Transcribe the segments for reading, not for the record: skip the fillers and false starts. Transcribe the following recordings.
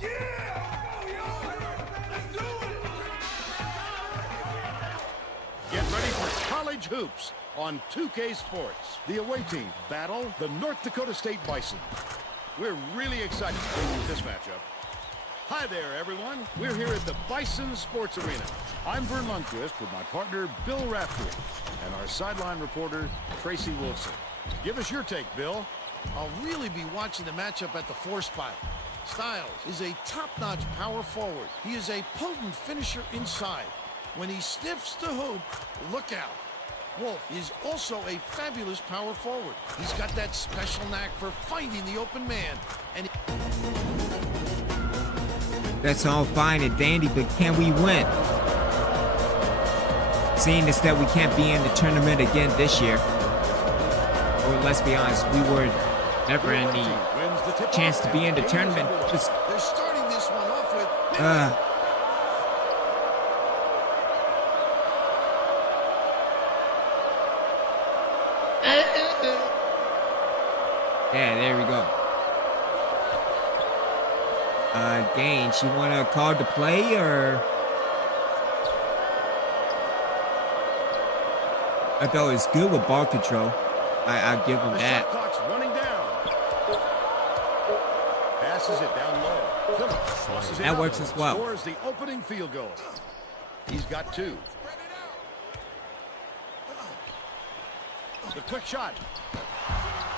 Get ready for college hoops on 2K Sports. The away team battle the North Dakota State Bison. We're really excited to bring you this matchup. Hi there, everyone. We're here at the Bison Sports Arena. I'm Vern Lundquist with my partner, Bill Raftery, and our sideline reporter, Tracy Wolfson. Give us your take, Bill. I'll really be watching the matchup at the 4 spot. Styles is a top-notch power forward. He is a potent finisher inside. When he sniffs the hoop, look out. Wolf is also a fabulous power forward. He's got that special knack for finding the open man. And that's all fine and dandy, but can we win? Seeing as that we can't be in the tournament again this year, or let's be honest, we were never in the chance to be in the tournament. Just they're starting this one off with yeah, there we go. Gaines, you want to call the play, or? I thought it was good with ball control. I'll give him that. The shot clock's running down. Passes it down low. Phillips tosses it That out. works as well. Scores the opening field goal. He's got 2. The quick shot.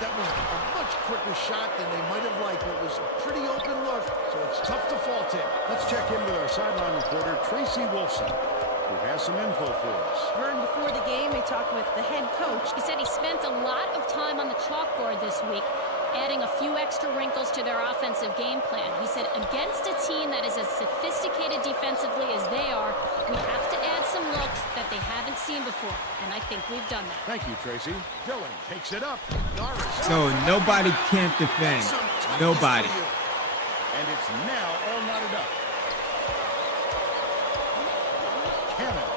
that was a much quicker shot than they might have liked. It was a pretty open look, so it's tough to fault him. Let's check in with our sideline reporter, Tracy Wolfson, who has some info for us. Vern, before the game, I talked with the head coach. He said he spent a lot of time on the chalkboard this week, adding a few extra wrinkles to their offensive game plan. He said against a team that is as sophisticated defensively as they are, we have to add some looks that they haven't seen before, and I think we've done that. Thank you, Tracy. Dillon takes it up. So nobody can't defend. Nobody. And it's now all knotted up. Cannon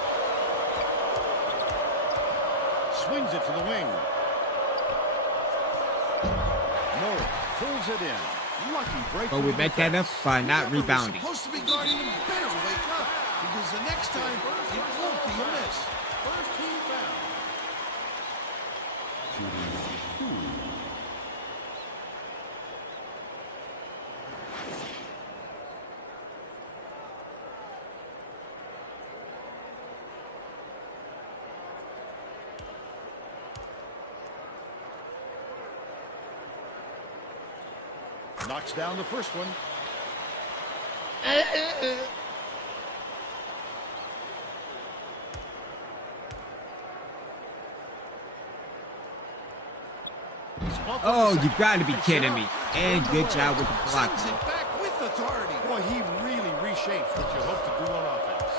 swings it to the wing. Norris pulls it in. Lucky break. But we make that up by not rebounding. Supposed to be guarding him, better wake up, because the next time it won't be a miss. First team foul. Knocks down the first one. Oh, you got to be kidding me. And good job with the block. Sends it back with authority. Boy, he really reshapes what you hope to do on offense.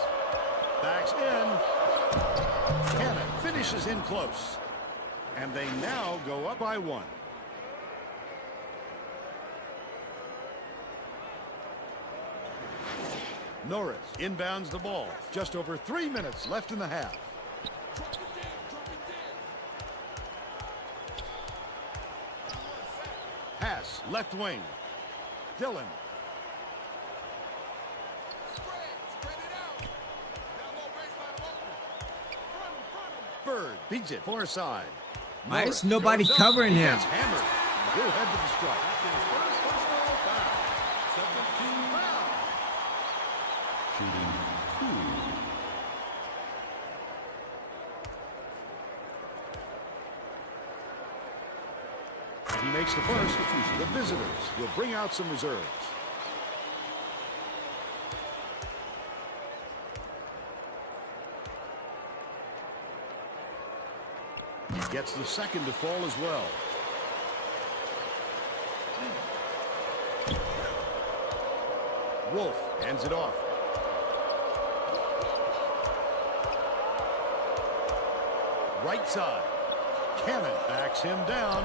Backs in. Cannon finishes in close. And they now go up by 1. Norris inbounds the ball. Just over 3 minutes left in the half. Pass, left wing. Dillon. Bird beats it far side. Why Norris is nobody goes up. covering He him? gets hammered. He'll head to the strike. And he makes the first. The visitors will bring out some reserves. He gets the second to fall as well. Wolf hands it off. Right side. Cannon backs him down.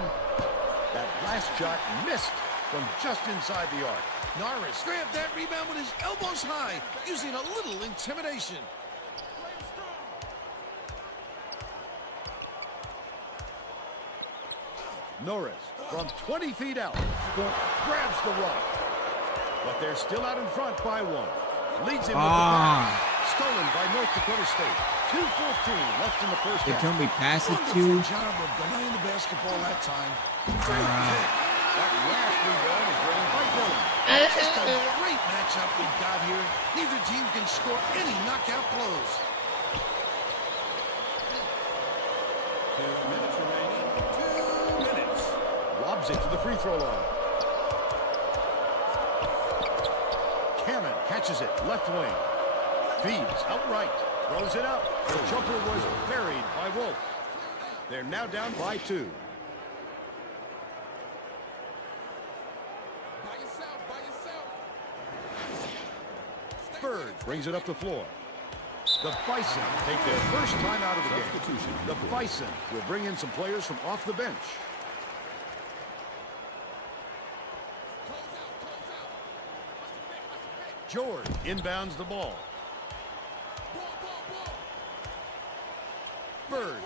That last shot missed from just inside the arc. Norris grabbed that rebound with his elbows high, using a little intimidation. Norris from 20 feet out grabs the rock. But they're still out in front by 1. Leads him with the pass. Stolen by North Dakota State. 2:14 left in the first half. Can we pass it Wonderful to? job of denying the basketball that time. That last rebound is drained by Dillon. Just a great matchup we've got here. Neither team can score any knockout blows. 2 minutes remaining. 2 minutes. Lobs it to the free throw line. Cannon catches it, left wing. Feeds outright. Throws it up. The jumper was buried by Wolf. They're now down by 2. Bird brings it up the floor. The Bison take their first time out of the game. The Bison will bring in some players from off the bench. George inbounds the ball. Bird.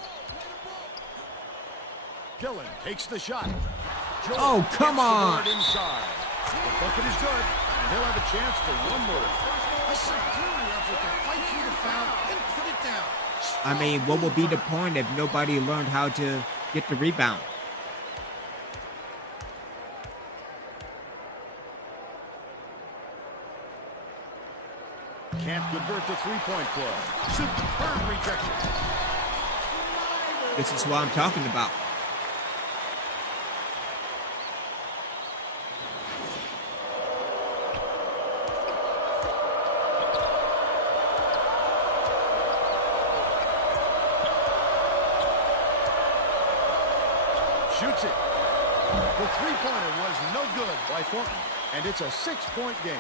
Dillon takes the shot. George Oh, come gets the on. board inside. The bucket is good, and he'll have a chance for one more. A superior effort to fight through the foul and put it down. I mean, what would be the point if nobody learned how to get the rebound? Can't convert the three-point play. Superb rejection. This is what I'm talking about. Shoots it. The three-pointer was no good by Thornton, and it's a 6-point game.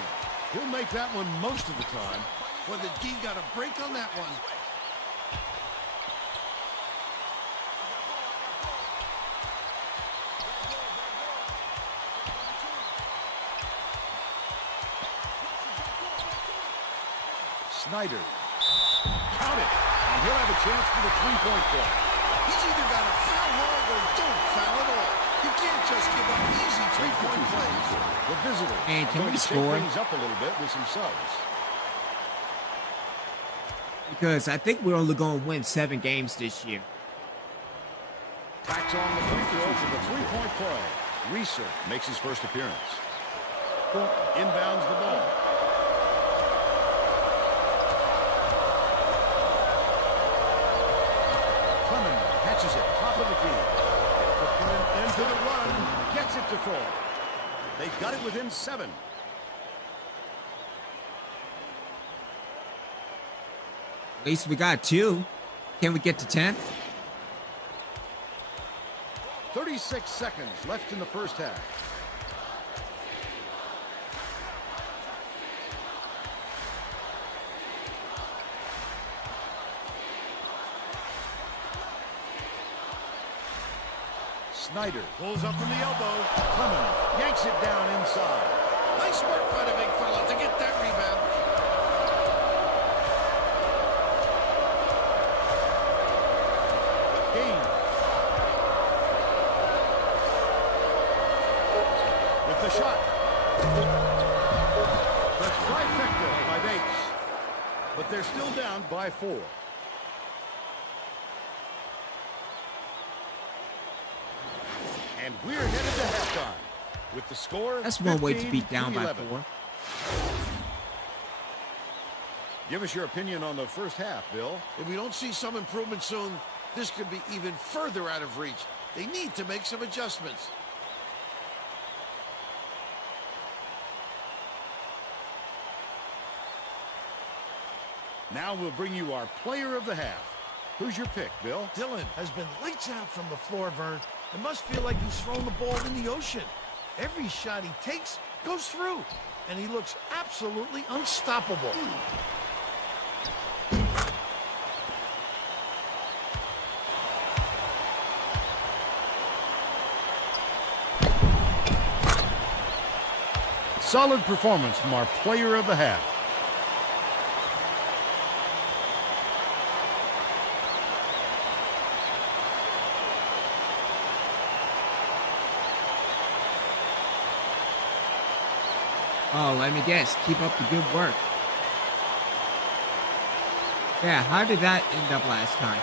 He'll make that one most of the time. Well, the D got a break on that one. Snyder. Count it. And he'll have a chance for the three-point play. He's either got to foul hard or don't foul at all. You can't just give up easy three-point plays. The visitors And can going we to shake score? things up a little bit with some subs. Because I think we're only going to win 7 games this year. Tacks on the free throw for the three-point play. Reeser makes his first appearance. Thornton inbounds the ball. Clement catches it, top of the key. Into the run, gets it to Thornton. They've got it within 7. At least we got 2. Can we get to 10? 36 seconds left in the first half. Snyder pulls up from the elbow. Clement yanks it down inside. Nice work by the big fella to get that rebound. Gaines. With the shot. The trifecta by Bates. But they're still down by 4. And we're headed to halftime with the score. That's one way to be down by 15-11. 4. Give us your opinion on the first half, Bill. If we don't see some improvement soon, this could be even further out of reach. They need to make some adjustments. Now we'll bring you our player of the half. Who's your pick, Bill? Dillon has been lights out from the floor, Vern. It must feel like he's thrown the ball in the ocean. Every shot he takes goes through, and he looks absolutely unstoppable. Solid performance from our player of the half. Oh, let me guess. Keep up the good work. Yeah, how did that end up last time?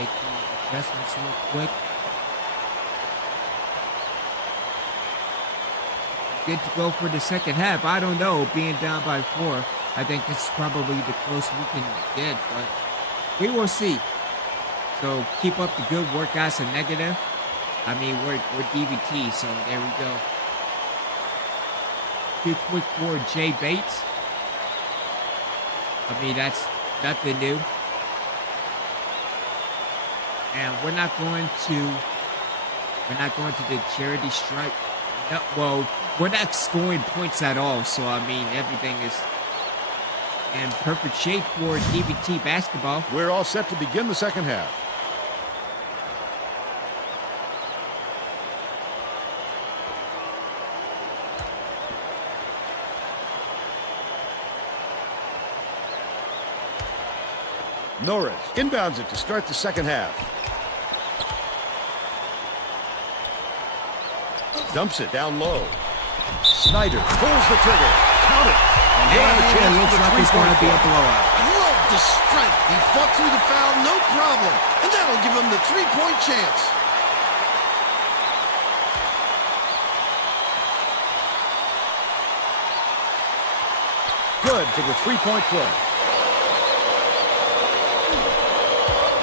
Make the adjustments real quick. Good to go for the second half. I don't know, being down by 4. I think this is probably the closest we can get, but we will see. So keep up the good work, guys. A negative. I mean, we're DVT, so there we go. Too quick for Jay Bates. I mean, that's nothing new. And we're not going to the charity stripe. No, well, we're not scoring points at all, so I mean, everything is in perfect shape for DVT basketball. We're all set to begin the second half. Norris inbounds it to start the second half. Dumps it down low. Snyder pulls the trigger. Count it. And he'll have a chance looks for the like it's going to be a three-point blowout. Love the strength. He fought through the foul, no problem. And that'll give him the three-point chance. Good for the three-point play.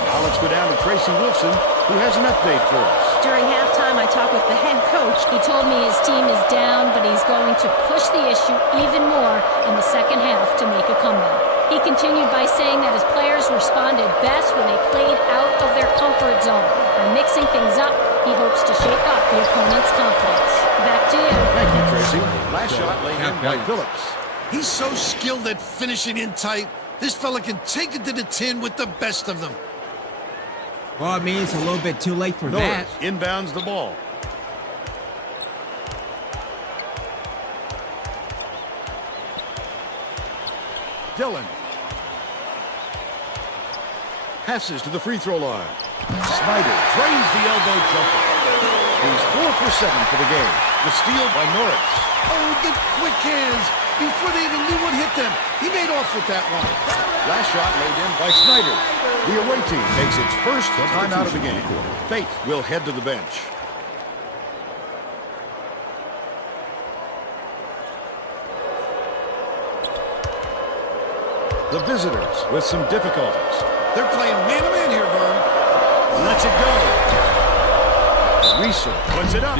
Now let's go down to Tracy Wolfson, who has an update for us. During halftime, I talked with the head coach. He told me his team is down, but he's going to push the issue even more in the second half to make a comeback. He continued by saying that his players responded best when they played out of their comfort zone. By mixing things up, he hopes to shake up the opponent's confidence. Back to you. Thank you, Tracy. Last shot laid in by Phillips. He's so skilled at finishing in tight. This fella can take it to the tin with the best of them. Well, I mean, it's a little bit too late for Norris that. inbounds the ball. Dillon passes to the free throw line. Snyder drains the elbow jumper. He's 4 for 7 for the game. The steal by Norris. Oh, the quick hands. Before they even knew what hit them, he made off with that one. Last shot laid in by Snyder. The away team takes its first timeout of the game. Fate will head to the bench. The visitors with some difficulties. They're playing man-to-man here, Vern. Lets it go. Reeser puts it up.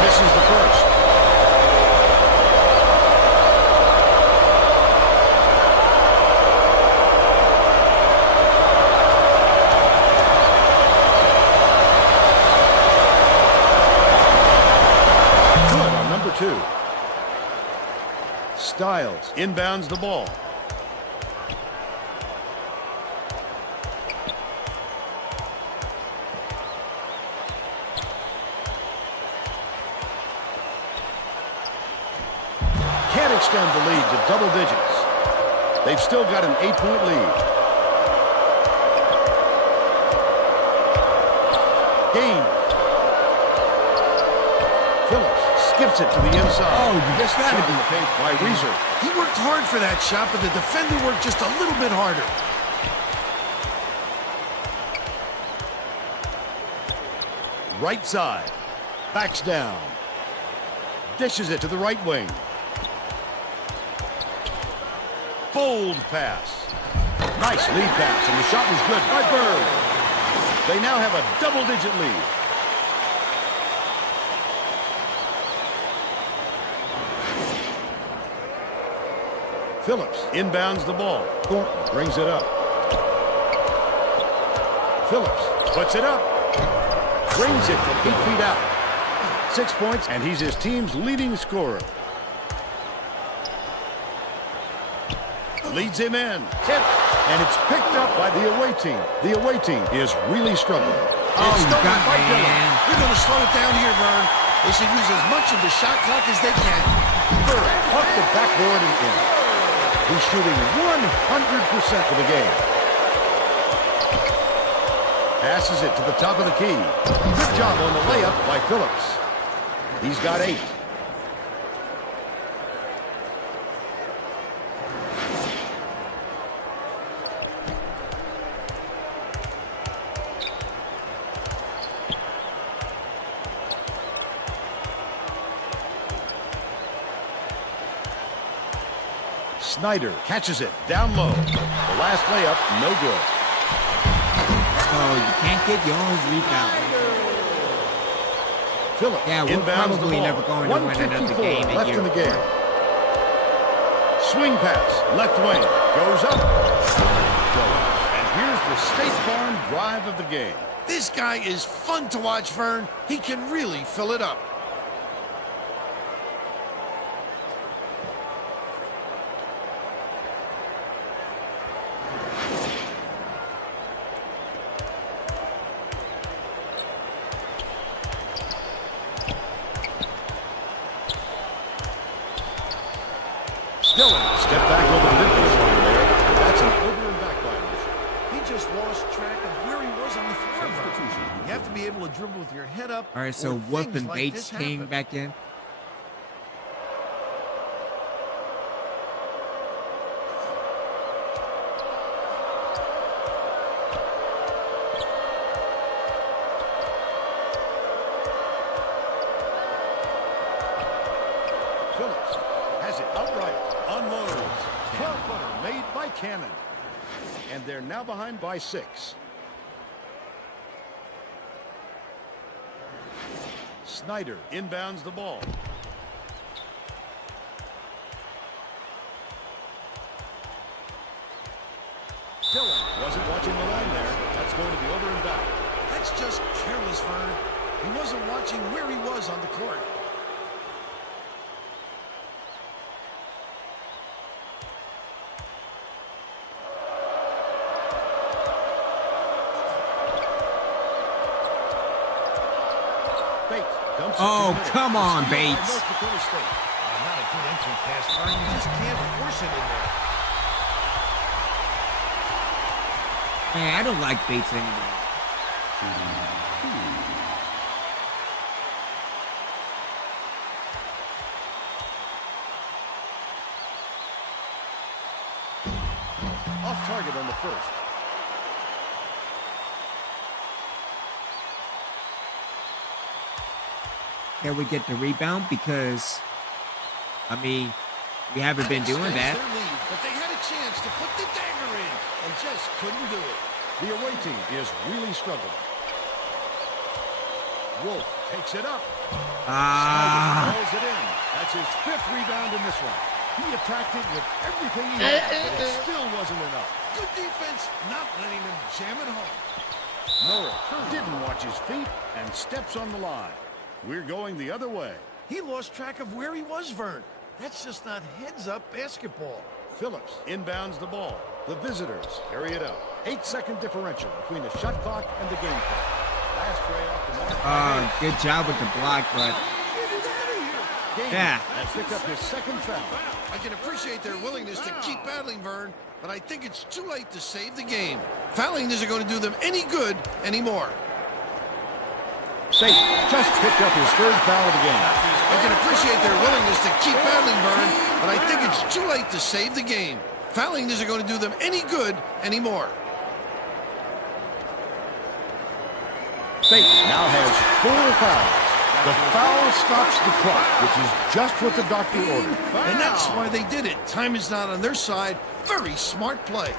Misses the first. Two. Styles inbounds the ball. Can't extend the lead to double digits. They've still got an 8-point lead. Game. Phillips skips it to the inside. Oh, you just got to be paid by Reeser. He worked hard for that shot, but the defender worked just a little bit harder. Right side. Backs down. Dishes it to the right wing. Bold pass. Nice lead pass, and the shot was good by Bird. They now have a double-digit lead. Phillips inbounds the ball. Thornton brings it up. Phillips puts it up. Brings it from 8 feet out. 6 points, and he's his team's leading scorer. leads him in. Tip. And it's picked up by the away team. The away team is really struggling. Oh, It's you stolen got by me, Dillon. man. They're going to slow it down here, Vern. They should use as much of the shot clock as they can. Bird off the backboard and in. He's shooting 100% for the game. Passes it to the top of the key. Good job on the layup by Phillips. He's got 8. Snyder catches it down low. The last layup, no good. Oh, you can't get your own rebound. Phillips Yeah, we're inbounds probably the ball. never going to win another 1:54 game left here. in the game. Swing pass, left wing, goes up. And here's the State Farm drive of the game. This guy is fun to watch, Vern. He can really fill it up. Dillon, step back over the mid-court line there. That's an over and back violation. He just lost track of where he was on the floor, Vern. You have to be able to dribble with your head up. All right, so or Wolf things and like Bates this came happen. back in. Phillips has it outright, unloads. 12-footer made by Cannon. And they're now behind by 6. Snyder inbounds the ball. Dillon wasn't watching the line there. That's going to be over and back. That's just careless, Vern. He wasn't watching where he was on the court. Bates dumps it Oh, to the middle. come on, Steal by Bates. North Dakota State. Not a good entry pass, Vern. You just can't force it in there. Man, I don't like Bates anymore. Off target on the first. Can we get the rebound? Because, I mean, we haven't been doing that. Their lead, but they had a chance to put the dagger in and just couldn't do it. The away team is really struggling. Wolf takes it up. Ah, Rolls it in. That's his 5th rebound in this one. He attacked it with everything he had, but it still wasn't enough. Good defense, not letting them jam it home. Norris didn't watch his feet and steps on the line. We're going the other way. He lost track of where he was, Vern. That's just not heads-up basketball. Phillips inbounds the ball. The visitors carry it out. 8-second differential between the shot clock and the game clock. Last tray off the mark. good job with the block, but Gaines yeah. has picked up his 2nd foul. I can appreciate their willingness to keep battling, Vern, but I think it's too late to save the game. Fouling isn't going to do them any good anymore. Bates just picked up his 3rd foul of the game. I can appreciate their willingness to keep battling, Vern, but I think it's too late to save the game. Fouling isn't going to do them any good anymore. Bates now has 4 fouls. The foul stops the clock, which is just what the doctor ordered. And that's why they did it. Time is not on their side. Very smart play.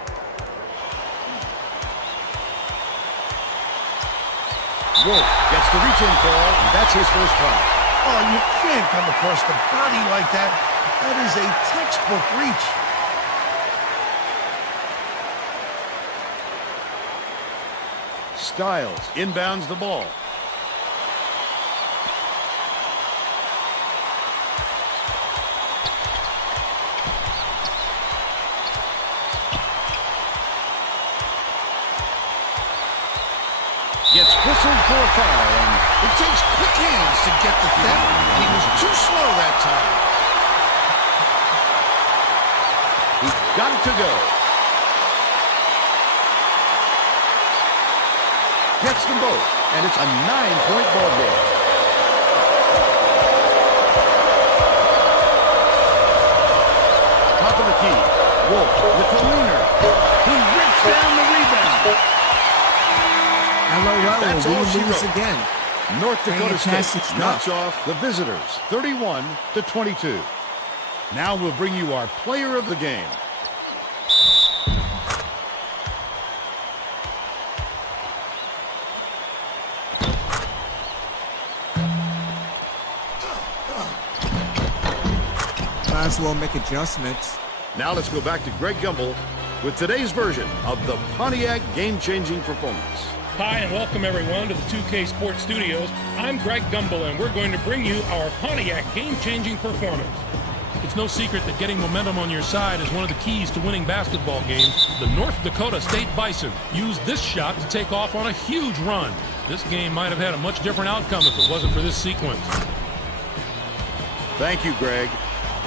Wolf gets the reach-in call, and that's his 1st foul. Oh, you can't come across the body like that. That is a textbook reach. Styles inbounds the ball. Gets whistled for a foul. And It takes quick hands to get the theft, and he was too slow that time. he's got it to go. Gets them both. And it's a 9-point ball game. Top of the key. Wolf with the leaner. He rips down the rebound. That's all she We lose wrote. again. North Dakota Fantastic State stuff. knocks off the visitors 31-22. Now we'll bring you our player of the game. Might as well make adjustments. Now let's go back to Greg Gumbel with today's version of the Pontiac game-changing performance. Hi, and welcome everyone to the 2K Sports Studios. I'm Greg Gumbel, and we're going to bring you our Pontiac game-changing performance. It's no secret that getting momentum on your side is one of the keys to winning basketball games. The North Dakota State Bison used this shot to take off on a huge run. This game might have had a much different outcome if it wasn't for this sequence. Thank you, Greg.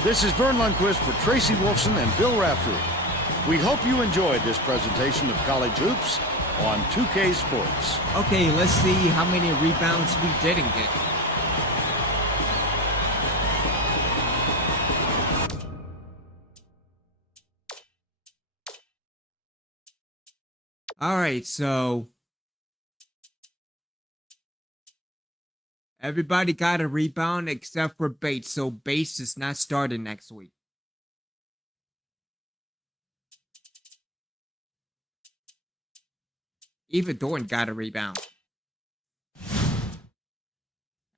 This is Vern Lundquist for Tracy Wolfson and Bill Raftery. We hope you enjoyed this presentation of college hoops on 2K Sports. Okay, let's see how many rebounds we didn't get. All right, so everybody got a rebound except for Bates, so Bates is not starting next week. Even Dorn got a rebound.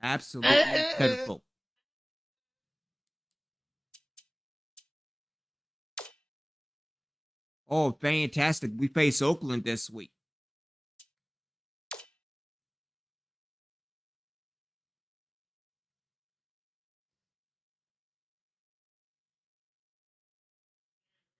Absolutely pitiful. Oh, fantastic. We face Oakland this week.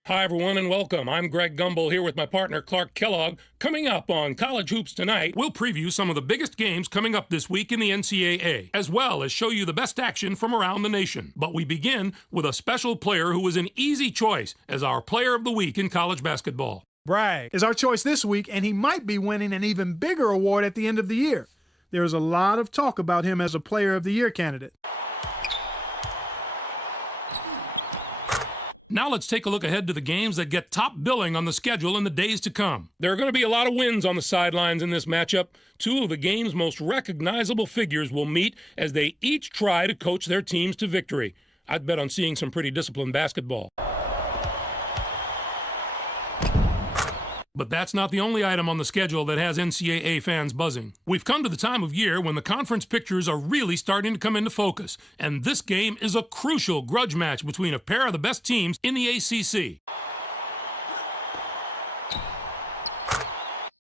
Hi, everyone, and welcome. I'm Greg Gumbel here with my partner, Clark Kellogg. Coming up on College Hoops Tonight, we'll preview some of the biggest games coming up this week in the NCAA, as well as show you the best action from around the nation. But we begin with a special player who was an easy choice as our Player of the Week in college basketball. Bragg is our choice this week, and he might be winning an even bigger award at the end of the year. There's a lot of talk about him as a Player of the Year candidate. Now let's take a look ahead to the games that get top billing on the schedule in the days to come. There are going to be a lot of wins on the sidelines in this matchup. Two of the game's most recognizable figures will meet as they each try to coach their teams to victory. I'd bet on seeing some pretty disciplined basketball. But that's not the only item on the schedule that has NCAA fans buzzing. We've come to the time of year when the conference pictures are really starting to come into focus, and this game is a crucial grudge match between a pair of the best teams in the ACC.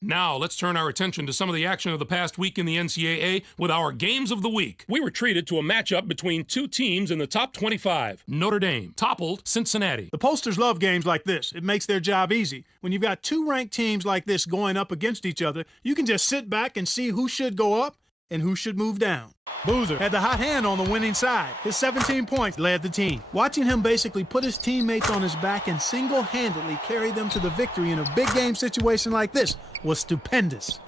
Now, let's turn our attention to some of the action of the past week in the NCAA with our Games of the Week. We were treated to a matchup between two teams in the top 25. Notre Dame toppled Cincinnati. The posters love games like this. It makes their job easy. When you've got two ranked teams like this going up against each other, you can just sit back and see who should go up and who should move down. Boozer had the hot hand on the winning side. His 17 points led the team. Watching him basically put his teammates on his back and single-handedly carry them to the victory in a big game situation like this was stupendous.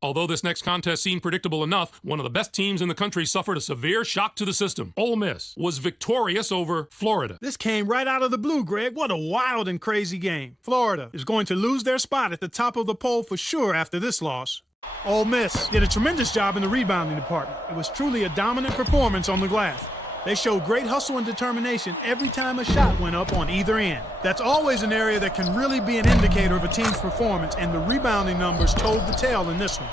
Although this next contest seemed predictable enough, one of the best teams in the country suffered a severe shock to the system. Ole Miss was victorious over Florida. This came right out of the blue, Greg. What a wild and crazy game. Florida is going to lose their spot at the top of the poll for sure after this loss. Ole Miss did a tremendous job in the rebounding department. It was truly a dominant performance on the glass. They showed great hustle and determination every time a shot went up on either end. That's always an area that can really be an indicator of a team's performance, and the rebounding numbers told the tale in this one.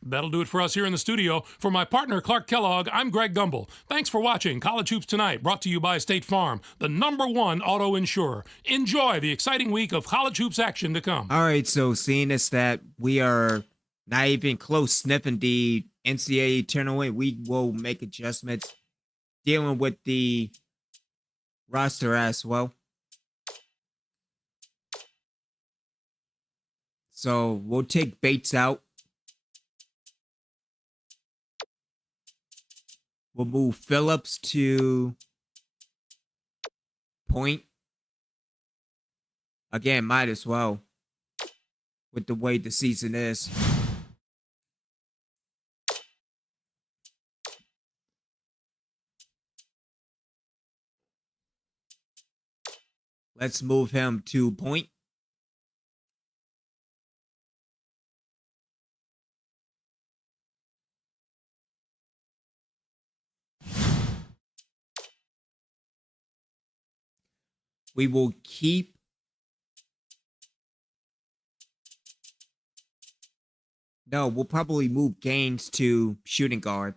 That'll do it for us here in the studio. For my partner, Clark Kellogg, I'm Greg Gumbel. Thanks for watching College Hoops Tonight, brought to you by State Farm, the #1 auto insurer. Enjoy the exciting week of college hoops action to come. All right, so seeing as that we are not even close sniffing the NCAA tournament, we will make adjustments dealing with the roster as well. So we'll take Bates out. We'll move Phillips to point. Again, might as well with the way the season is. Let's move him to point. We will keep No, we'll probably move Gaines to shooting guard.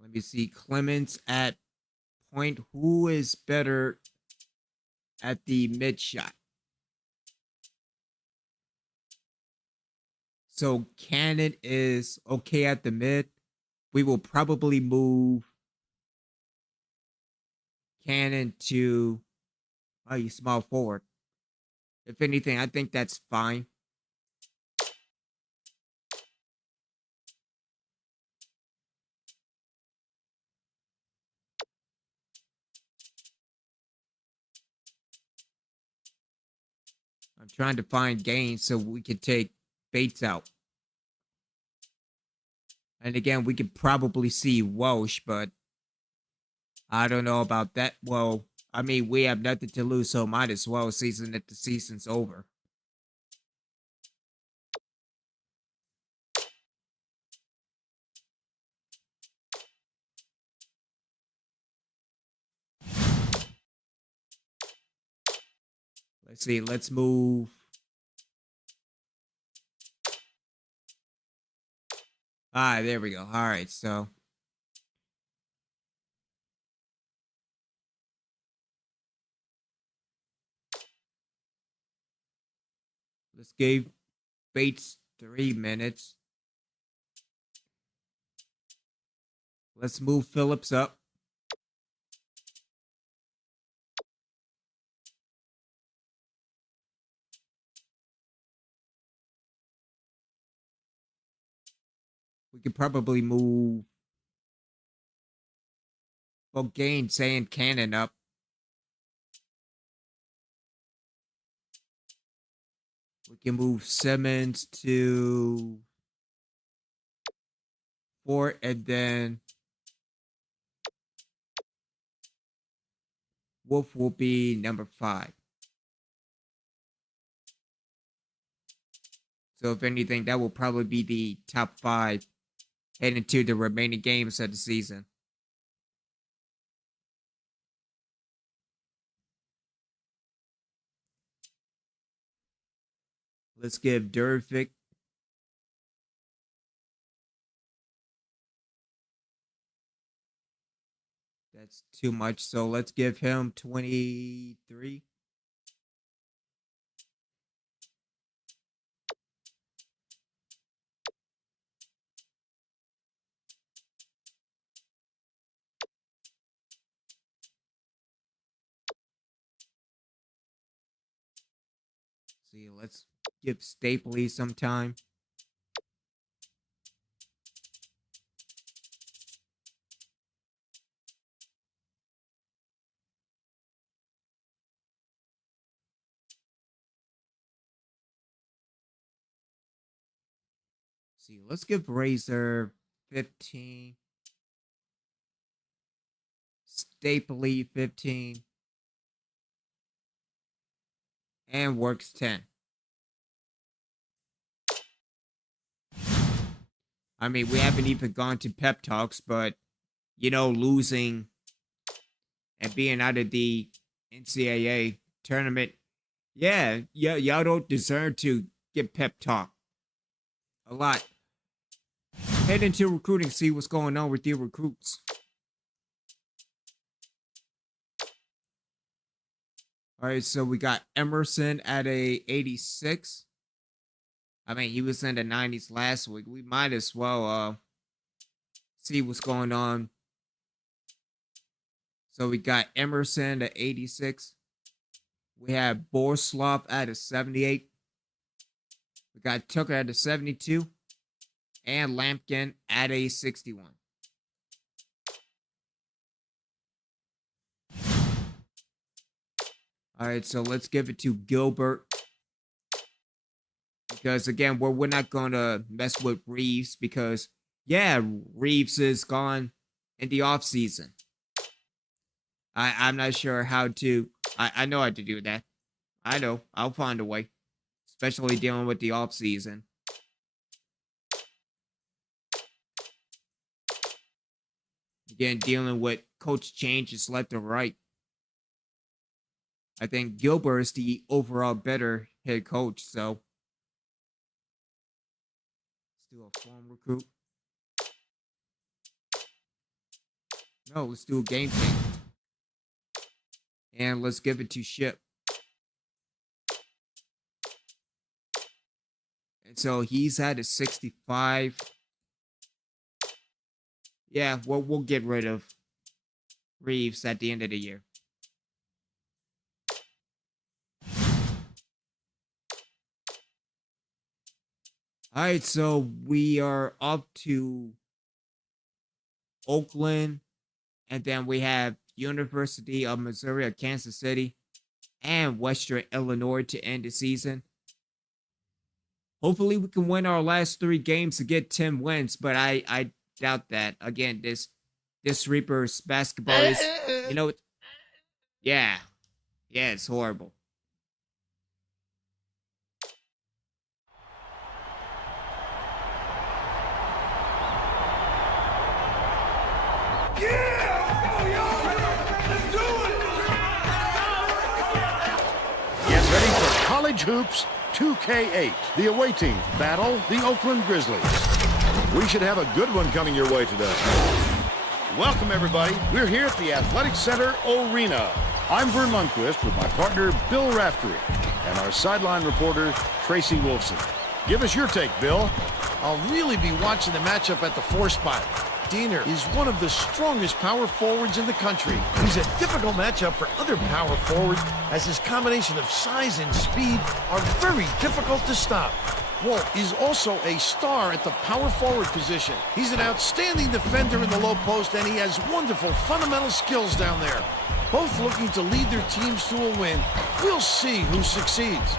Let me see. Clemens at point. Who is better at the mid shot? So Cannon is okay at the mid. We will probably move Cannon to small forward. If anything, I think that's fine. I'm trying to find Gaines so we can take Bates out. And again, we could probably see Welsh, but I don't know about that. Well, I mean, we have nothing to lose, so might as well season it. The season's over. Let's see. Let's move. There we go. All right, so let's give Bates 3 minutes. Let's move Phillips up. We could probably move Gaines and Cannon up. We can move Simmons to 4, and then Wolf will be number 5. So if anything, that will probably be the top 5 heading to the remaining games of the season. Let's give Durvik. That's too much. So let's give him 23. See, let's give Stapley some time. See, let's give Razor 15. Stapley 15. And Works 10. I mean, we haven't even gone to pep talks, but, losing and being out of the NCAA tournament, y'all don't deserve to get pep talk a lot. Head into recruiting, see what's going on with your recruits. All right, so we got Emerson at a 86. I mean, he was in the 90s last week. We might as well see what's going on. So we got Emerson at 86. We have Borislav at a 78. We got Tucker at a 72. And Lampkin at a 61. All right, so let's give it to Gilbert. Because, again, we're not going to mess with Reeves because, yeah, Reeves is gone in the offseason. I'm not sure how to... I know how to do that. I know. I'll find a way. Especially dealing with the offseason. Again, dealing with coach changes left and right. I think Gilbert is the overall better head coach, so... do a form recruit. No, let's do a game change. And let's give it to Ship. And so he's at a 65. Yeah, we'll get rid of Reeves at the end of the year. All right, so we are up to Oakland, and then we have University of Missouri of Kansas City and Western Illinois to end the season. Hopefully we can win our last 3 games to get 10 wins, but I doubt that. Again, this Reapers basketball is, you know, yeah, it's horrible. Ready for College Hoops 2K8. The away team battle the Oakland Grizzlies. We should have a good one coming your way today. Welcome, everybody. We're here at the Athletic Center Arena. I'm Vern Lundquist with my partner, Bill Raftery, and our sideline reporter, Tracy Wolfson. Give us your take, Bill. I'll really be watching the matchup at the 4 spot. Diener is one of the strongest power forwards in the country. He's a difficult matchup for other power forwards as his combination of size and speed are very difficult to stop. Walt is also a star at the power forward position. He's an outstanding defender in the low post, and he has wonderful fundamental skills down there. Both looking to lead their teams to a win. We'll see who succeeds.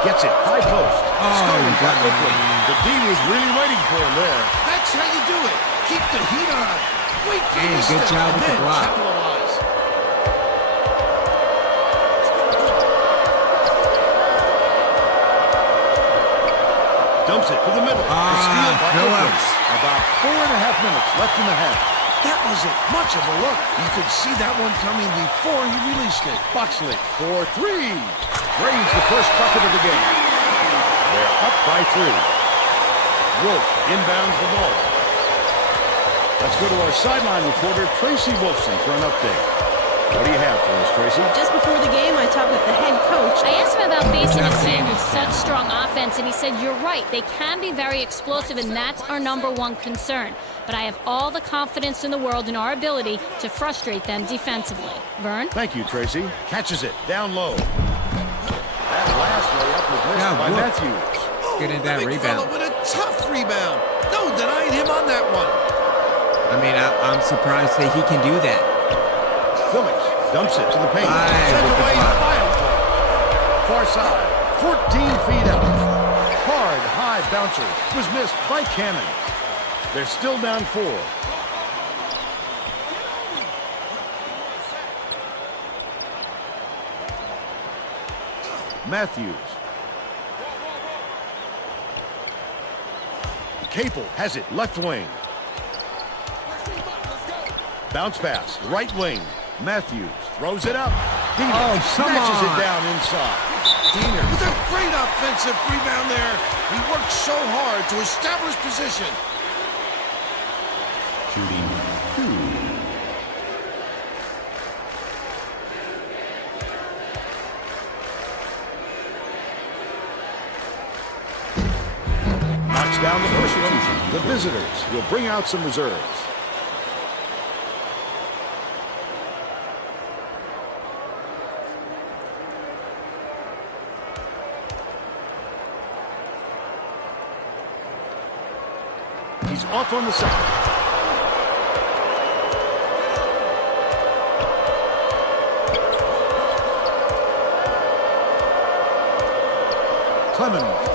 Gets it. High post. Oh, got the D was really waiting for him there. That's how you do it. Keep the heat on. Wait for Hey, the good step, job and with the then block. capitalize. Dumps it to the middle. The steal by Phillips. Oakland. About 4.5 minutes left in the half. That wasn't much of a look. You could see that one coming before he released it. Boxley for 3. Drains the first bucket of the game. They're up by 3. Wolf inbounds the ball. Let's go to our sideline reporter, Tracy Wolfson, for an update. What do you have for us, Tracy? Just before the game, I talked with the head coach. I asked him about facing a team with such strong offense, and he said, you're right. They can be very explosive, and that's our #1 concern. But I have all the confidence in the world in our ability to frustrate them defensively. Vern? Thank you, Tracy. Catches it down low. That last layup was missed Yeah, by look. Matthews. Get in the that big rebound. fella with a tough rebound. No denying him on that one. I mean, I'm surprised that he can do that. Phillips dumps it to the paint. Aye, Sent with the away block. violently. Far side. 14 feet out. Hard, high bouncer was missed by Cannon. They're still down 4. Matthews. Capel has it left wing. Bounce pass, right wing. Matthews throws it up. Diener Oh, come snatches on. it down inside. Diener with a great offensive rebound there. He worked so hard to establish position. Shooting 2. Knocks down the first one. The visitors will bring out some reserves. He's off on the second. Clemens.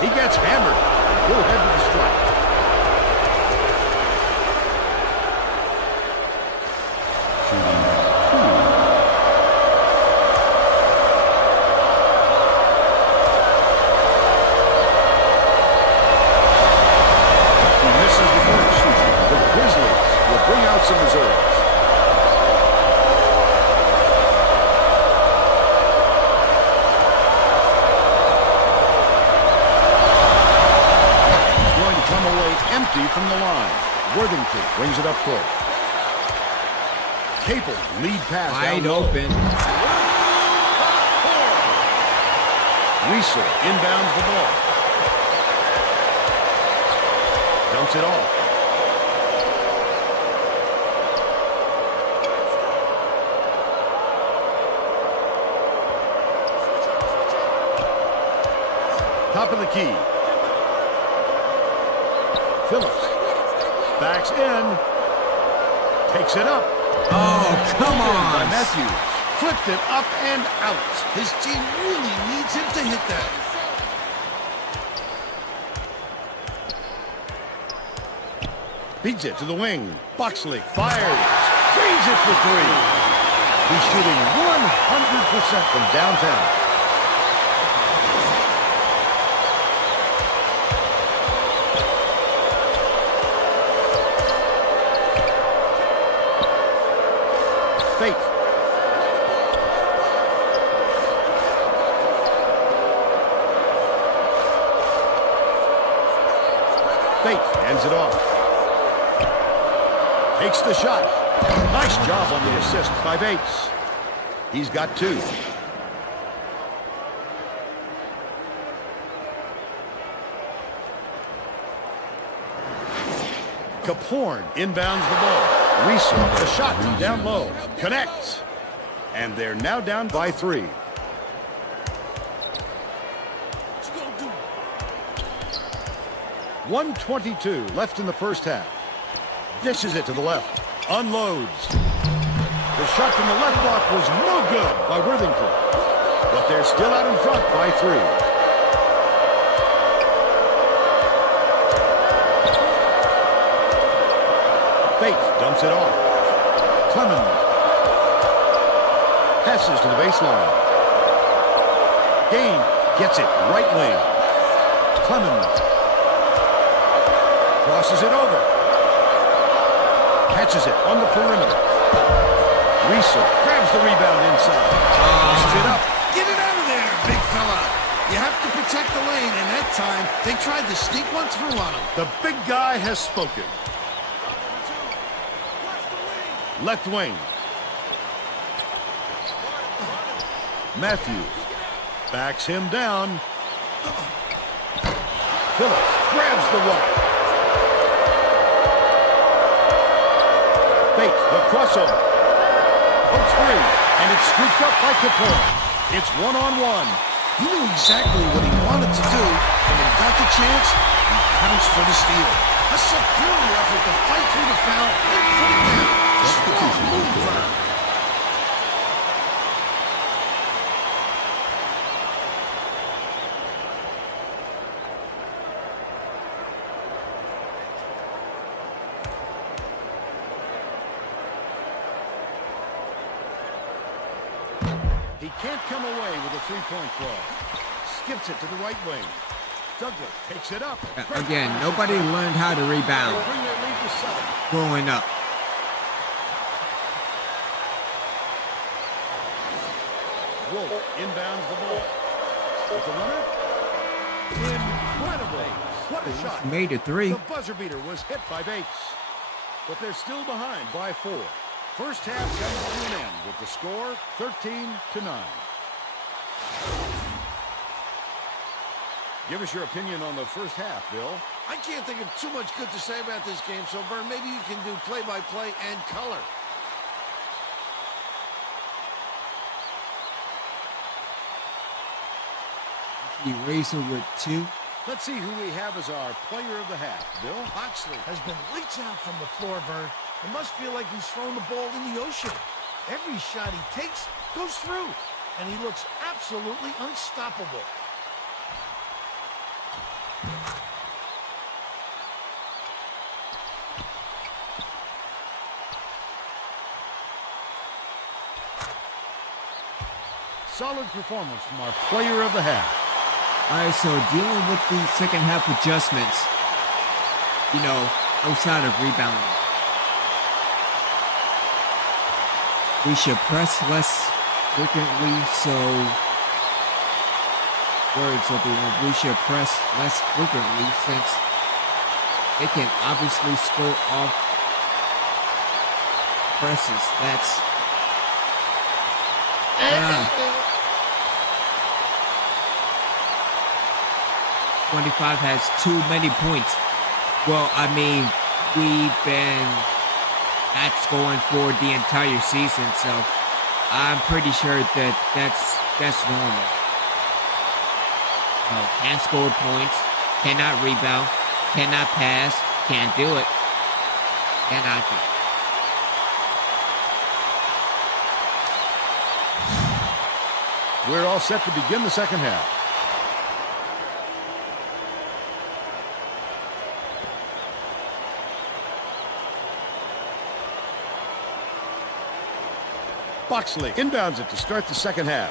He gets hammered. He'll head to the strike. He misses the first. The Grizzlies will bring out some reserves. Empty from the line. Worthington brings it up court. Capel lead pass Wide down low. open. Weasel inbounds the ball. Dumps it off. Top of the key. Phillips backs in, takes it up. Oh, come By on. Matthews, flipped it up and out. His team really needs him to hit that. Beats it to the wing. Boxley fires, drains it for 3. He's shooting 100% from downtown. Fake. Fake hands it off. Takes the shot. Nice job on the assist by Bates. He's got 2. Kaporn inbounds the ball. Weasel, the shot from down low. Connects. And they're now down by 3. Let's go, dude. 1:22 left in the first half. Dishes it to the left. Unloads. The shot from the left block was no good by Worthington. But they're still out in front by 3. Bates dumps it off. Clemens passes to the baseline. Gain gets it right wing. Clemens crosses it over. Catches it on the perimeter. Weasel grabs the rebound inside. Pushes it up. Get it out of there, big fella. You have to protect the lane, and that time they tried to sneak one through on him. The big guy has spoken. Left wing. Matthews backs him down. Phillips grabs the rock. Bates, the crossover. Hooks 3, and it's scooped up by Kaporn. It's 1-on-1. He knew exactly what he wanted to do, and when he got the chance, he pounced for the steal. A superior effort to fight through the foul and put it down. Strong mover. He can't come away with a 3-point play. Skips it to the right wing. Douglas takes it up. Again, nobody learned how to rebound Bring their lead to 7. growing up. Wolf inbounds the ball. With the runner. Incredible. What a shot. Made it 3. The buzzer beater was hit by Bates. But they're still behind by 4. First half comes to an end with the score 13-9. Give us your opinion on the first half, Bill. I can't think of too much good to say about this game, so Vern, maybe you can do play-by-play and color. Eraser with 2. Let's see who we have as our player of the half. Bill? Oxley has been lights out from the floor, Vern. It must feel like he's throwing the ball in the ocean. Every shot he takes goes through, and he looks absolutely unstoppable. Solid performance from our player of the half. All right, so dealing with the second half adjustments, outside of rebounding. We should press less frequently, so words of the one, we should press less frequently since they can obviously score off presses. That's 25 has too many points. Well, I mean, we've been at scoring for the entire season, so I'm pretty sure that that's normal. Can't score points, cannot rebound, cannot pass, can't do it, cannot do it. We're all set to begin the second half. Boxley inbounds it to start the second half.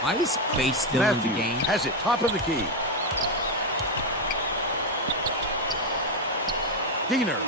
Why is Bates still Matthews in the game? has it, top of the key. Diener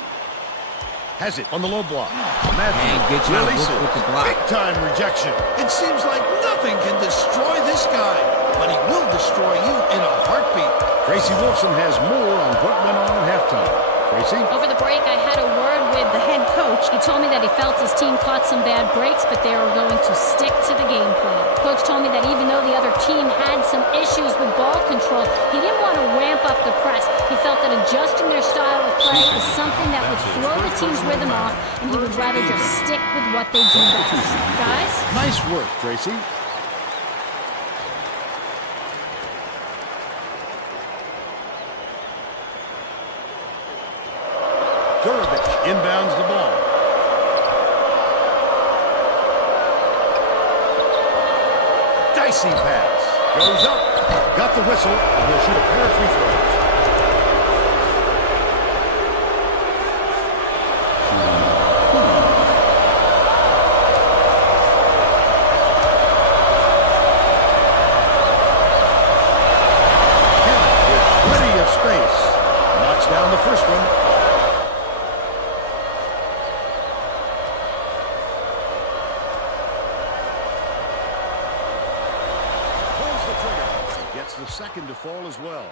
has it on the low block. Matthews Man, good job releases. with the block. Big time rejection. It seems like nothing can destroy this guy, but he will destroy you in a heartbeat. Tracy Wolfson has more on what went on at halftime. Tracy? Over the break, I had a word with the head coach. He told me that he felt his team caught some bad breaks, but they were going to stick to the game plan. Coach told me that even though the other team had some issues with ball control, he didn't want to ramp up the press. He felt that adjusting their style of play is something that would throw the team's rhythm off, and he would rather just stick with what they do best. Guys? Nice work, Tracy. Durovic inbounds the ball. Dicey pass. Goes up. Got the whistle, and he'll shoot a pair of free throws. Hammond with plenty of space. Knocks down the first one. Pulls the trigger. Gets the second to fall as well.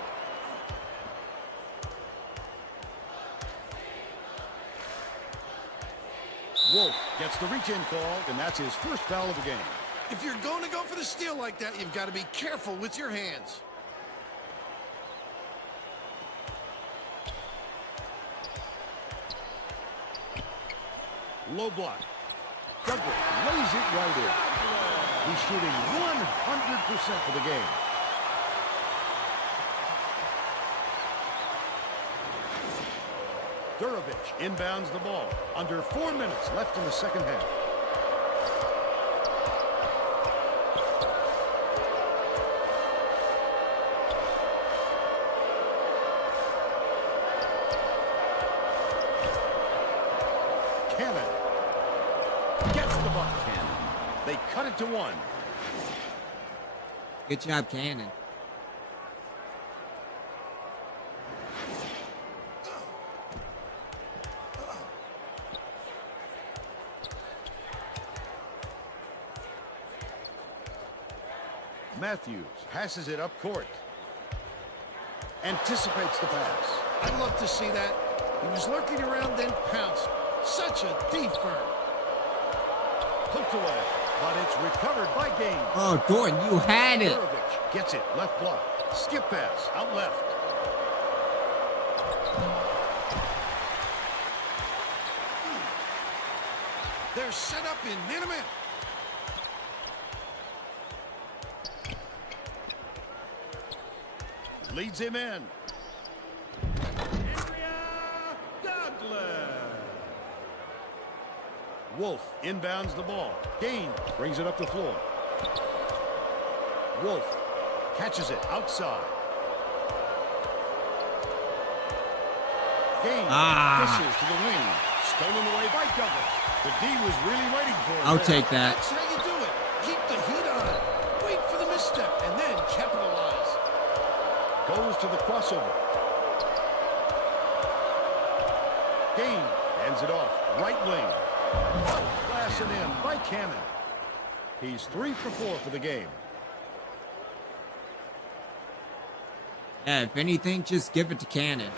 Wolf gets the reach-in call, and that's his first foul of the game. If you're going to go for the steal like that, you've got to be careful with your hands. Low block. Douglas lays it right in. He's shooting 100% for the game. Durovic inbounds the ball. Under 4 minutes left in the second half. Cannon gets the buck. Cannon. They cut it to 1. Good job, Cannon. Matthews passes it up court. Anticipates the pass. I'd love to see that. He was lurking around, then pounced. Such a defense. Hooked away, but it's recovered by Gaines. Oh, Gordon, you had it. Burovich gets it, left block. Skip pass, out left. They're set up in minute. Leads him in. Andrea Douglas. Wolf inbounds the ball. Gaines brings it up the floor. Wolf catches it outside. Gaines dishes to the wing. Stolen away by Douglas. The D was really waiting for it. I'll there. take that. That's how you do it. Keep the heat on. Wait for the misstep and then capitalize. Goes to the crossover. Gaines hands it off. Right wing. Glassing in by Cannon. He's 3 for 4 for the game. Yeah, if anything, just give it to Cannon.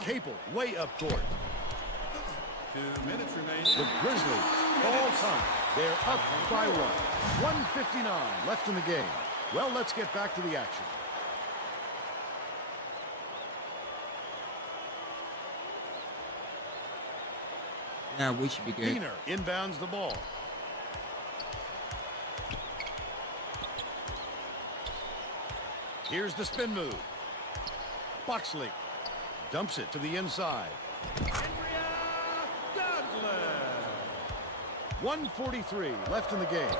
Capel way up court. 2 minutes remaining. The Grizzlies all time. They're up by 1. 1:59 left in the game. Well, let's get back to the action. Yeah, we should be good. Diener inbounds the ball. Here's the spin move. Boxley dumps it to the inside. Andrea Douglas. 1:43 left in the game.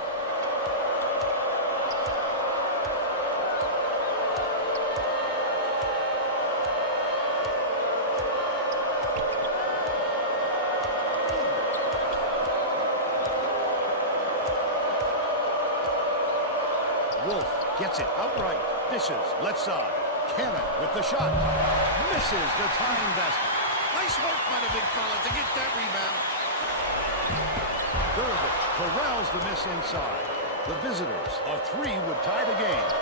Wolf gets it outright. Dishes left side. Cannon with the shot. Misses the tying basket. Nice work by the big fella to get that rebound. Burovich corrals the miss inside. The visitors, a 3 would tie the game.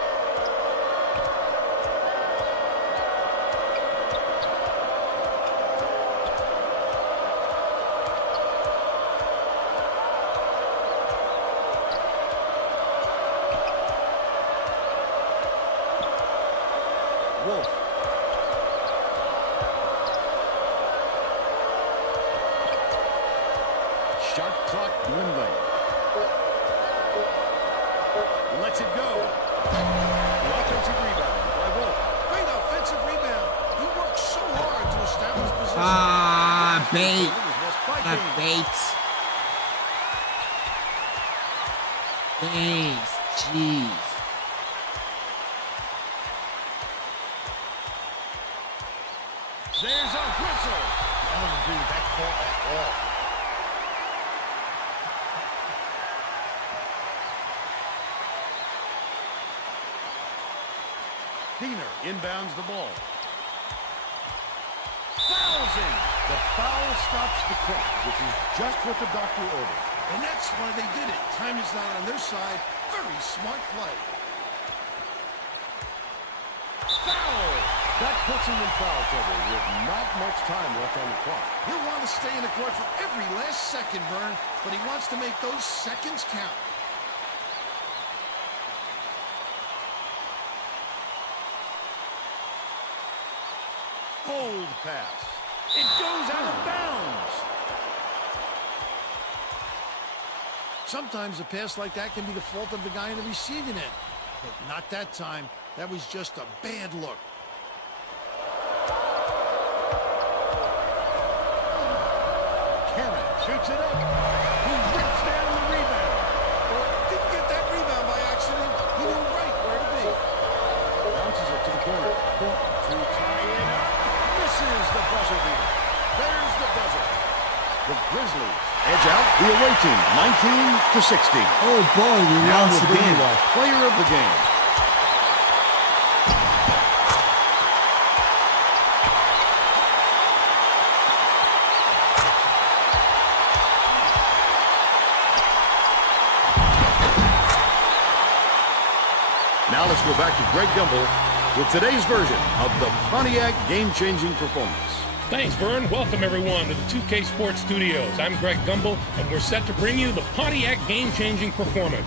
Wolf. Shot clock dwindling. Lets it go. The offensive rebound by Wolf. Great offensive rebound. He worked so hard to establish position. Ah, bait. It was missed by Not Gaines. baits. Gaines. Jeez. There's a whistle. I don't agree with that call at all. Diener inbounds the ball. Fouls him. The foul stops the clock, which is just what the doctor ordered. And that's why they did it. Time is not on their side. Very smart play. Foul! That puts him in foul trouble with not much time left on the clock. He'll want to stay in the court for every last second, Vern, but he wants to make those seconds count. Hold pass. It goes out of bounds. Sometimes a pass like that can be the fault of the guy in the receiving end. But not that time. That was just a bad look. Cannon shoots it up. He rips down the rebound. Didn't get that rebound by accident. He knew right where to be. Bounces it to the corner. To tie it up. Misses the buzzer beater. There's the buzzer. Grizzlies edge out the away team, 19-16. Oh boy, we Now lost we'll bring you again. our player of the game. Now let's go back to Greg Gumbel with today's version of the Pontiac game-changing performance. Thanks, Vern. Welcome, everyone, to the 2K Sports Studios. I'm Greg Gumbel, and we're set to bring you the Pontiac game-changing performance.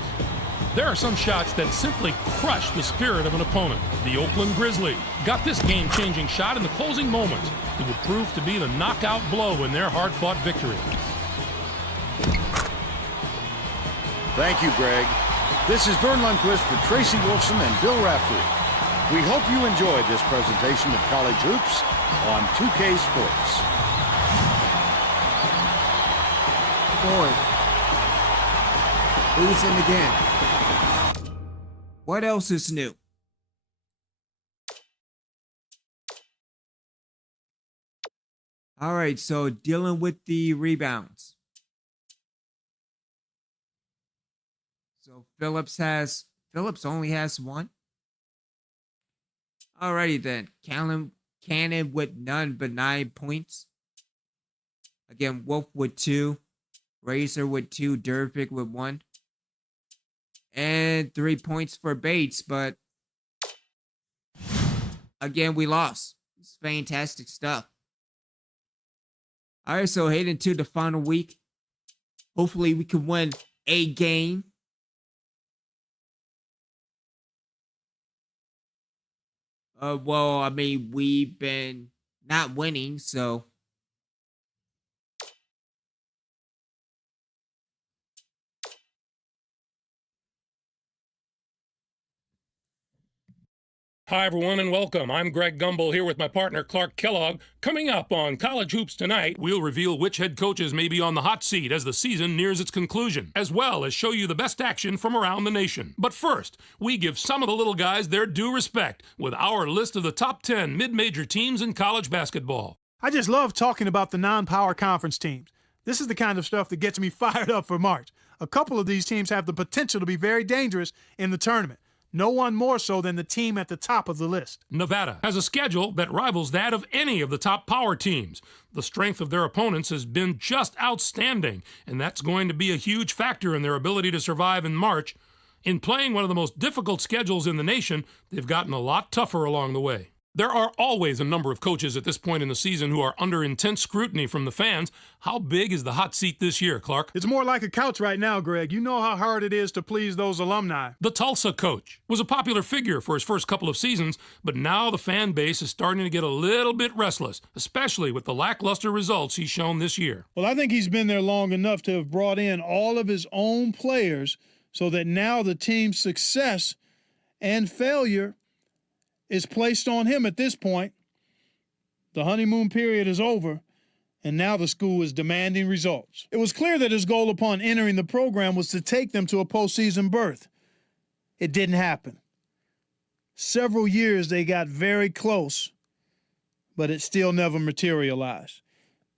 There are some shots that simply crush the spirit of an opponent. The Oakland Grizzlies got this game-changing shot in the closing moments. It would prove to be the knockout blow in their hard-fought victory. Thank you, Greg. This is Vern Lundquist for Tracy Wolfson and Bill Raftery. We hope you enjoyed this presentation of College Hoops on 2K Sports. Boy, losing again. What else is new? All right, so dealing with the rebounds. So Phillips only has one. Alrighty then, Cannon with none but 9 points. Again, Wolf with 2, Razor with 2, Dervick with 1. And 3 points for Bates, but again, we lost. It's fantastic stuff. Alright, so heading to the final week. Hopefully we can win a game. Well, I mean, we've been not winning, so. Hi, everyone, and welcome. I'm Greg Gumbel here with my partner, Clark Kellogg. Coming up on College Hoops tonight, we'll reveal which head coaches may be on the hot seat as the season nears its conclusion, as well as show you the best action from around the nation. But first, we give some of the little guys their due respect with our list of the top 10 mid-major teams in college basketball. I just love talking about the non-power conference teams. This is the kind of stuff that gets me fired up for March. A couple of these teams have the potential to be very dangerous in the tournament. No one more so than the team at the top of the list. Nevada has a schedule that rivals that of any of the top power teams. The strength of their opponents has been just outstanding, and that's going to be a huge factor in their ability to survive in March. In playing one of the most difficult schedules in the nation, they've gotten a lot tougher along the way. There are always a number of coaches at this point in the season who are under intense scrutiny from the fans. How big is the hot seat this year, Clark? It's more like a couch right now, Greg. You know how hard it is to please those alumni. The Tulsa coach was a popular figure for his first couple of seasons, but now the fan base is starting to get a little bit restless, especially with the lackluster results he's shown this year. Well, I think he's been there long enough to have brought in all of his own players so that now the team's success and failure is placed on him at this point. The honeymoon period is over, and now the school is demanding results. It was clear that his goal upon entering the program was to take them to a postseason berth. It didn't happen. Several years they got very close, but it still never materialized.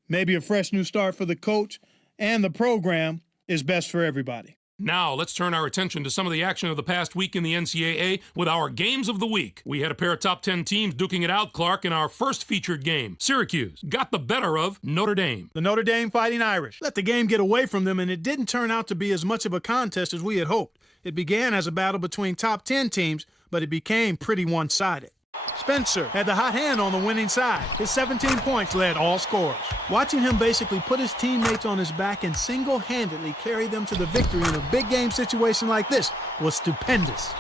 Maybe a fresh new start for the coach and the program is best for everybody. Now, let's turn our attention to some of the action of the past week in the NCAA with our Games of the Week. We had a pair of top 10 teams duking it out, Clark, in our first featured game. Syracuse got the better of Notre Dame. The Notre Dame Fighting Irish let the game get away from them, and it didn't turn out to be as much of a contest as we had hoped. It began as a battle between top 10 teams, but it became pretty one-sided. Spencer had the hot hand on the winning side. His 17 points led all scorers. Watching him basically put his teammates on his back and single-handedly carry them to the victory in a big game situation like this was stupendous.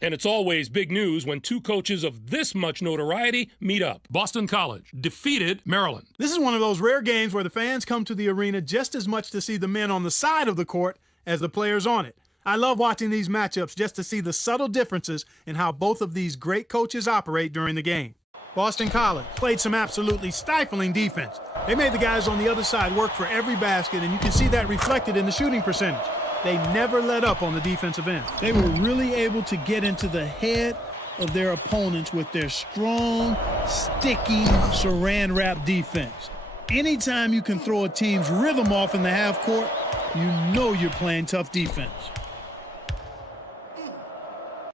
And it's always big news when two coaches of this much notoriety meet up. Boston College defeated Maryland. This is one of those rare games where the fans come to the arena just as much to see the men on the side of the court as the players on it. I love watching these matchups just to see the subtle differences in how both of these great coaches operate during the game. Boston College played some absolutely stifling defense. They made the guys on the other side work for every basket, and you can see that reflected in the shooting percentage. They never let up on the defensive end. They were really able to get into the head of their opponents with their strong, sticky, saran wrap defense. Anytime you can throw a team's rhythm off in the half court, you know you're playing tough defense.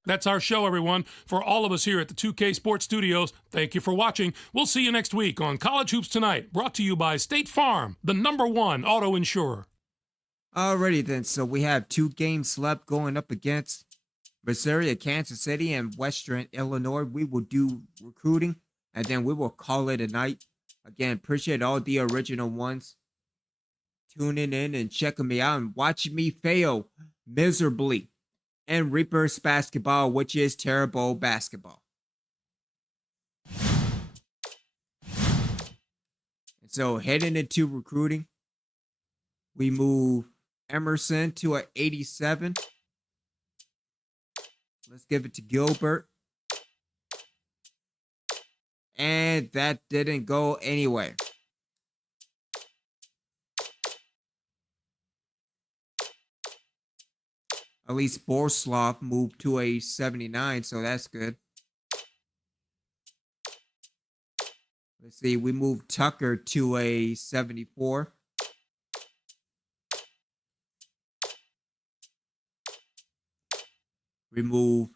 That's our show, everyone. For all of us here at the 2K Sports Studios, thank you for watching. We'll see you next week on College Hoops Tonight, brought to you by State Farm, the #1 auto insurer. Alrighty then, so we have 2 games left going up against Missouri, Kansas City, and Western Illinois. We will do recruiting, and then we will call it a night. Again, appreciate all the original ones tuning in and checking me out and watching me fail miserably in Reapers basketball, which is terrible basketball. And so heading into recruiting, we move Emerson to an 87. Let's give it to Gilbert. And that didn't go anywhere. At least Borslov moved to a 79, so that's good. Let's see, we moved Tucker to a 74. Remove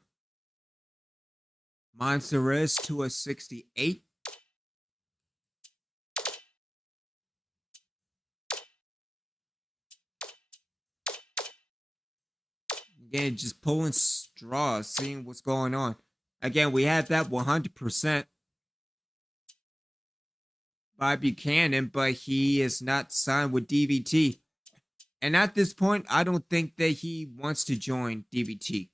Monserez to a 68. Again, just pulling straws, seeing what's going on. Again, we have that 100% by Buchanan, but he is not signed with DVT. And at this point, I don't think that he wants to join DVT.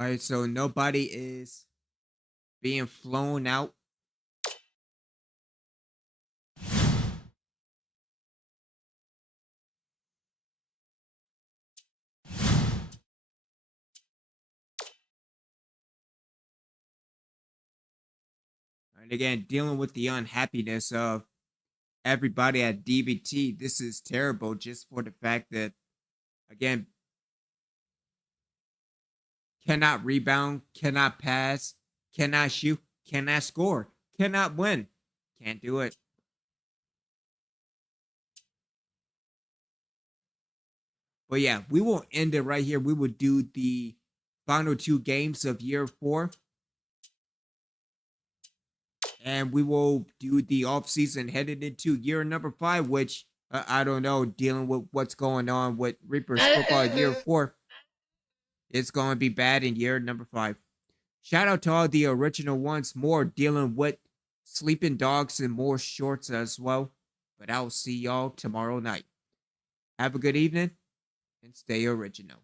All right, so nobody is being flown out. And again, dealing with the unhappiness of everybody at DVT, this is terrible just for the fact that, again, cannot rebound, cannot pass, cannot shoot, cannot score, cannot win. Can't do it. But yeah, we will end it right here. We will do the final 2 games of year 4. And we will do the offseason headed into year number 5, which I don't know, dealing with what's going on with Reapers football year 4. It's going to be bad in year number 5. Shout out to all the original ones. More dealing with sleeping dogs and more shorts as well. But I'll see y'all tomorrow night. Have a good evening and stay original.